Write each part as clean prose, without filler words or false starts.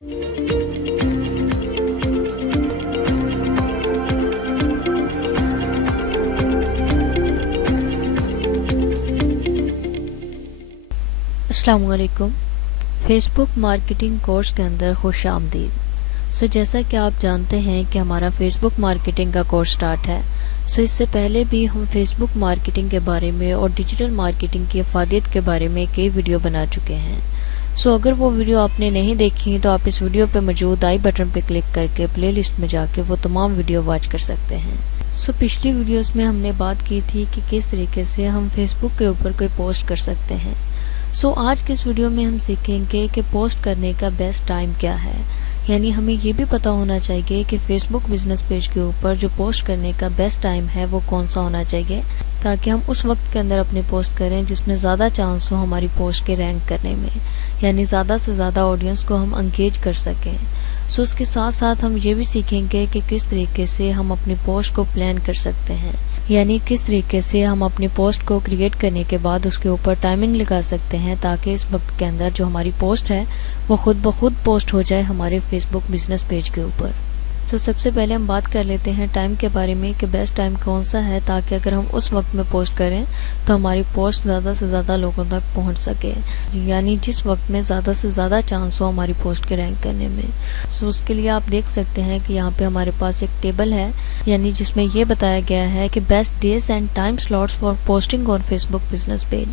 अस्सलाम वालेकुम। Facebook marketing course के अंदर खुश आमदीद। जैसा कि आप जानते हैं कि हमारा फेसबुक मार्केटिंग का कोर्स स्टार्ट है। इससे पहले भी हम फेसबुक मार्केटिंग के बारे में और डिजिटल मार्केटिंग की अफादियत के बारे में कई वीडियो बना चुके हैं। अगर वो वीडियो आपने नहीं देखी तो आप इस वीडियो पे मौजूद आई बटन पे क्लिक करके प्लेलिस्ट में जाके वो तमाम वीडियो वॉच कर सकते हैं। पिछली वीडियोस में हमने बात की थी कि किस तरीके से हम फेसबुक के ऊपर कोई पोस्ट कर सकते हैं। आज के इस वीडियो में हम सीखेंगे कि पोस्ट करने का बेस्ट टाइम क्या है। यानी हमें ये भी पता होना चाहिए कि फेसबुक बिजनेस पेज के ऊपर जो पोस्ट करने का बेस्ट टाइम है वो कौन सा होना चाहिए, ताकि हम उस वक्त के अंदर अपनी पोस्ट करें जिसमें ज़्यादा चांस हो हमारी पोस्ट के रैंक करने में, यानी ज़्यादा से ज़्यादा ऑडियंस को हम एंगेज कर सकें। उसके साथ साथ हम ये भी सीखेंगे कि किस तरीके से हम अपनी पोस्ट को प्लान कर सकते हैं, यानी किस तरीके से हम अपनी पोस्ट को क्रिएट करने के बाद उसके ऊपर टाइमिंग लगा सकते हैं ताकि इस वक्त के अंदर जो हमारी पोस्ट है वो खुद ब खुद पोस्ट हो जाए हमारे फेसबुक बिजनेस पेज के ऊपर। सबसे पहले हम बात कर लेते हैं टाइम के बारे में कि बेस्ट टाइम कौन सा है, ताकि अगर हम उस वक्त में पोस्ट करें तो हमारी पोस्ट ज़्यादा से ज़्यादा लोगों तक पहुंच सके, यानी जिस वक्त में ज़्यादा से ज़्यादा चांस हो हमारी पोस्ट के रैंक करने में। उसके लिए आप देख सकते हैं कि यहाँ पे हमारे पास एक टेबल है, यानी जिसमें ये बताया गया है कि best days and time slots for posting on Facebook business page.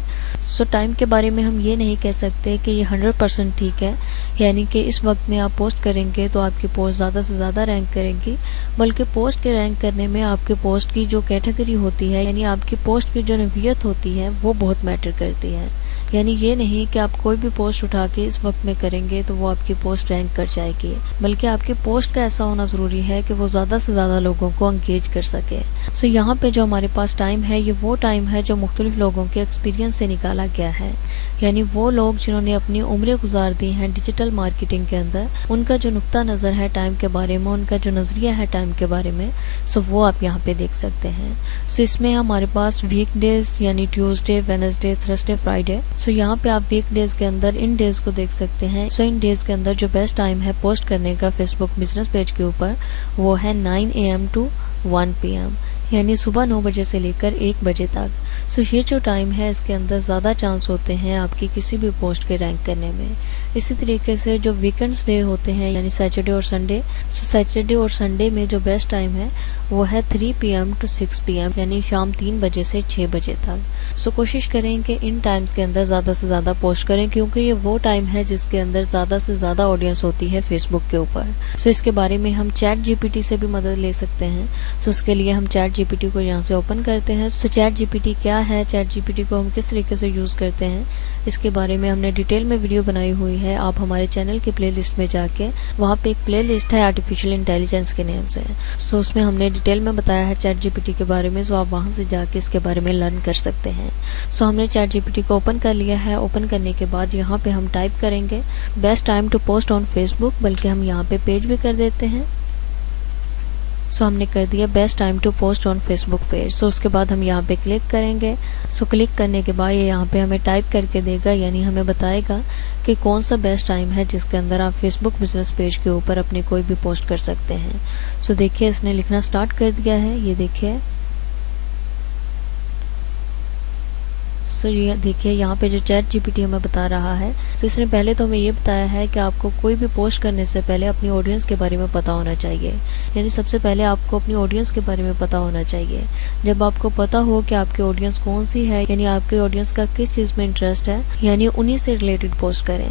Time के बारे में हम ये नहीं कह सकते कि ये 100% ठीक है, यानी कि इस वक्त में आप पोस्ट करेंगे तो आपकी पोस्ट ज़्यादा से ज़्यादा रैंक करेंगी, बल्कि पोस्ट के रैंक करने में आपके पोस्ट की जो कैटेगरी होती है, यानी आपकी पोस्ट की जो नौइयत होती है वो बहुत मैटर करती है। यानी ये नहीं कि आप कोई भी पोस्ट उठा के इस वक्त में करेंगे तो वो आपकी पोस्ट रैंक कर जाएगी, बल्कि आपकी पोस्ट का ऐसा होना ज़रूरी है कि वो ज़्यादा से ज़्यादा लोगों को एंगेज कर सके। यहाँ पे जो हमारे पास टाइम है ये वो टाइम है जो मुख्तलिफ लोगों के एक्सपीरियंस से निकाला गया है, यानी वो लोग जिन्होंने अपनी उम्रें गुजार दी हैं डिजिटल मार्केटिंग के अंदर, उनका जो नुक्ता नज़र है टाइम के बारे में, उनका जो नज़रिया है टाइम के बारे में, वो आप यहाँ पे देख सकते हैं। इसमें हमारे पास वीकडेज यानी ट्यूसडे, वेडनेसडे, थर्सडे, फ्राइडे। यहाँ पे आप वीकडेज के अंदर इन डेज को देख सकते हैं। इन डेज के अंदर जो बेस्ट टाइम है पोस्ट करने का फेसबुक बिजनेस पेज के ऊपर वो है 9 AM to 1 PM, यानी सुबह 9 बजे से लेकर 1 बजे तक। ये जो टाइम है इसके अंदर ज़्यादा चांस होते हैं आपकी किसी भी पोस्ट के रैंक करने में। इसी तरीके से जो वीकेंड्स डे होते हैं यानी सैटरडे और संडे, सैटरडे और संडे में जो बेस्ट टाइम है वो है 3 PM to 6 PM, यानी शाम 3 बजे से 6 बजे तक। कोशिश करें कि इन टाइम्स के अंदर ज़्यादा से ज़्यादा पोस्ट करें, क्योंकि ये वो टाइम है जिसके अंदर ज़्यादा से ज़्यादा ऑडियंस होती है फेसबुक के ऊपर। इसके बारे में हम चैट GPT से भी मदद ले सकते हैं। उसके लिए हम चैट GPT को यहाँ से ओपन करते हैं। चैट GPT क्या है, चैट GPT को हम किस तरीके से यूज़ करते हैं, इसके बारे में हमने डिटेल में वीडियो बनाई हुई है। आप हमारे चैनल की प्लेलिस्ट में जाके वहाँ पे एक प्लेलिस्ट है आर्टिफिशियल इंटेलिजेंस के नेम से। उसमें हमने डिटेल में बताया है चैट GPT के बारे में। आप वहाँ से जाके इसके बारे में लर्न कर सकते हैं। हमने चैट GPT को ओपन कर लिया है। ओपन करने के बाद यहाँ पे हम टाइप करेंगे best time to post on Facebook, बल्कि हम यहाँ पे पेज भी कर देते हैं। हमने कर दिया best time to post on Facebook page. उसके बाद हम यहाँ पे क्लिक करेंगे। क्लिक करने के बाद ये यहाँ पे हमें टाइप करके देगा, यानी हमें बताएगा कि कौन सा बेस्ट टाइम है जिसके अंदर आप फेसबुक बिजनेस पेज के ऊपर अपनी कोई भी पोस्ट कर सकते हैं। देखिए इसने लिखना स्टार्ट कर दिया है। ये देखिए ये देखिए यहाँ पे जो चैट GPT हमें बता रहा है, इसने पहले तो हमें ये बताया है कि आपको कोई भी पोस्ट करने से पहले अपनी ऑडियंस के बारे में पता होना चाहिए। यानी सबसे पहले आपको अपनी ऑडियंस के बारे में पता होना चाहिए। जब आपको पता हो कि आपकी ऑडियंस कौन सी है, यानी आपकी ऑडियंस का किस चीज़ में इंटरेस्ट है, यानी उन्हीं से रिलेटेड पोस्ट करें।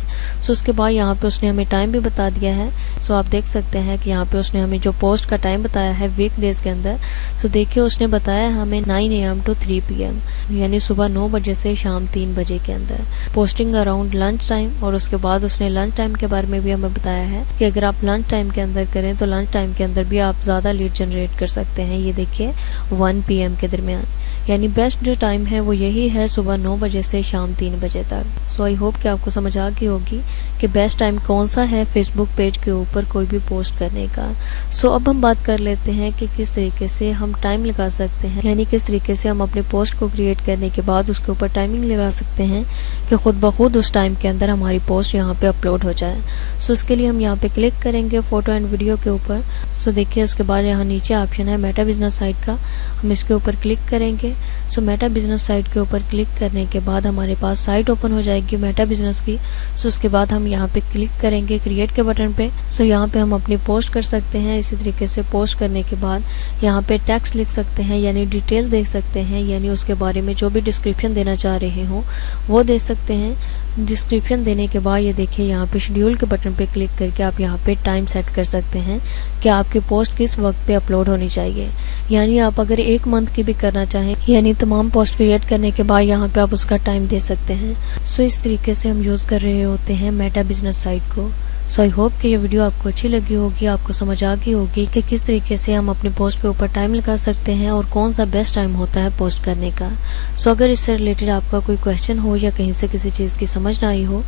उसके बाद यहाँ पे उसने हमें टाइम भी बता दिया है। आप देख सकते हैं कि यहाँ पे उसने हमें जो पोस्ट का टाइम बताया है वीकडेज के अंदर, देखिए उसने बताया हमें 9 AM to 3 PM, यानी सुबह 9 बजे से शाम 3 बजे के अंदर पोस्टिंग अराउंड लंच टाइम। और उसके बाद उसने लंच टाइम के बारे में भी हमें बताया है कि अगर आप लंच टाइम के अंदर करें तो लंच टाइम के अंदर भी आप ज़्यादा लीड जनरेट कर सकते हैं। ये देखिए 1 PM के दरमियान, यानी बेस्ट जो टाइम है वो यही है सुबह 9 बजे से शाम 3 बजे तक। आई होप कि आपको समझ आ गई होगी कि बेस्ट टाइम कौन सा है फेसबुक पेज के ऊपर कोई भी पोस्ट करने का। सो अब हम बात कर लेते हैं कि किस तरीके से हम टाइम लगा सकते हैं, यानी किस तरीके से हम अपने पोस्ट को क्रिएट करने के बाद उसके ऊपर टाइमिंग लगा सकते हैं कि खुद ब खुद उस टाइम के अंदर हमारी पोस्ट यहाँ पे अपलोड हो जाए। सो उसके लिए हम यहाँ पे क्लिक करेंगे फोटो एंड वीडियो के ऊपर। सो देखिए उसके बाद यहाँ नीचे ऑप्शन है मेटा बिजनेस साइट का, हम इसके ऊपर क्लिक करेंगे। सो मेटा बिजनेस साइट के ऊपर क्लिक करने के बाद हमारे पास साइट ओपन हो जाएगी मेटा बिजनेस की। सो उसके बाद हम यहाँ पे क्लिक करेंगे क्रिएट के बटन पे। सो यहाँ पे हम अपनी पोस्ट कर सकते हैं। इसी तरीके से पोस्ट करने के बाद यहाँ पे टेक्स्ट लिख सकते हैं, यानी डिटेल दे सकते हैं, यानी उसके बारे में जो भी डिस्क्रिप्शन देना चाह रहे हो वो दे सकते हैं। डिस्क्रिप्शन देने के बाद ये देखिए यहाँ पे शेड्यूल के बटन पे क्लिक करके आप यहाँ पे टाइम सेट कर सकते हैं कि आपकी पोस्ट किस वक्त पे अपलोड होनी चाहिए। यानी आप अगर 1 मंथ की भी करना चाहें, यानी तमाम पोस्ट क्रिएट करने के बाद यहाँ पे आप उसका टाइम दे सकते हैं। सो इस तरीके से हम यूज़ कर रहे होते हैं मेटा बिजनेस साइट को। सो आई होप कि ये वीडियो आपको अच्छी लगी होगी, आपको समझ आ गई होगी कि किस तरीके से हम अपनी पोस्ट के ऊपर टाइम लगा सकते हैं और कौन सा बेस्ट टाइम होता है पोस्ट करने का। सो अगर इससे रिलेटेड आपका कोई क्वेश्चन हो या कहीं से किसी चीज़ की समझ ना आई हो,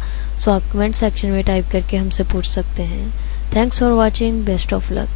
सो आप कमेंट सेक्शन में टाइप करके हमसे पूछ सकते हैं। Thanks for watching, best of luck.